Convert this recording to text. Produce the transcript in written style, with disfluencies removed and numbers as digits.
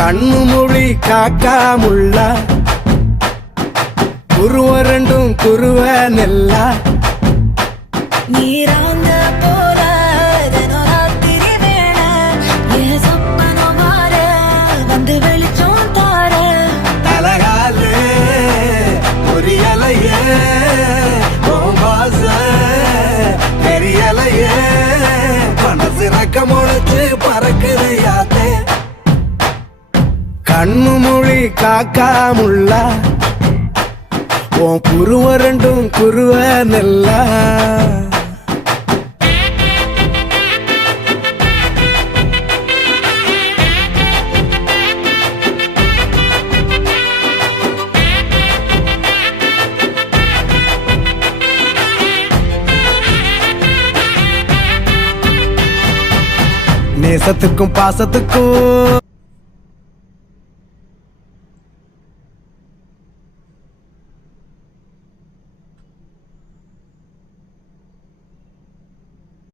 கண்ணு மொழி காக்காமுள்ள குருவ ரெண்டும் குருவ நெல்லா நீராங்க போல தினராத்திரி வேண என் சொப்பனம் மாற வந்து வெளிச்சம் தார தலகாலே பொரியலையே ஓம்பாச பெரியலையே மனசு ரக்க முளைச்சு பறக்குது யாத்தே கண்ணு மொழி காக்காமுள்ள உன் குருவ ரெண்டும் குருவ நெல்லா நேசத்துக்கும் பாசத்துக்கும்